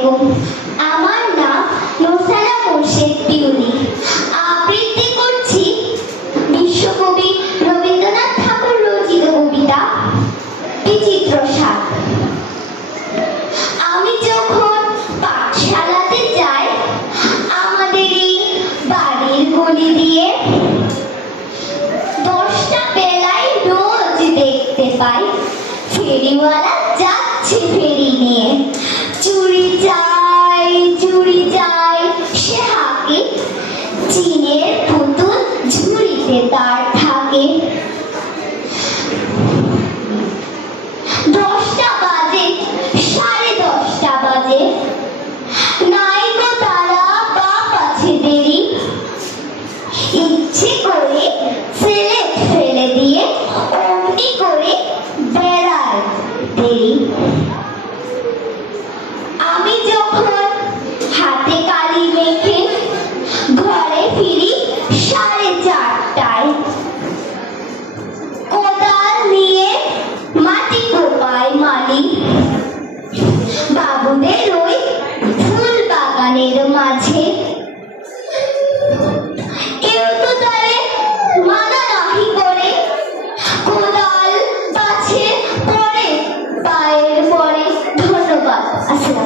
আলাইকুম। আমার নাম নোসানা মোর্শেদ পিউলি। আবৃত্তি করছি বিশ্বকবি রবীন্দ্রনাথ ঠাকুর রচিত কবিতা বিচিত্র সাপ। আমি যখন পাঠশালাতে যাই, আমাদের এই বাড়ির গলি দিয়ে 10টা বেলায় রোজ দেখতে পাই ফেরিওয়ালা যাচ্ছে ফেরি নিয়ে। চুরি চাই সে হাঁকে, চিনের পুতুল ঝুড়িতে তার থাকে। 10টা বাজে, 10:30 বাজে, নাই গো তারা বাপ আছে দেরি। ইচ্ছে করে সিলেট ফেলে দিয়ে অমনি করে বেড়ায় দেরি। আমি যখন হাতে কালি মেখে ঘরে ফিরি 4:30টায়, কোদাল নিয়ে মাটি কোপায় মালি বাবুদের ওই ফুল বাগানের মাঝে। কেউ তো তারে মানা নাহি করে, কোদাল গাছে পড়ে পায়ের পরে। ধন্যবাদ। আসসালাম।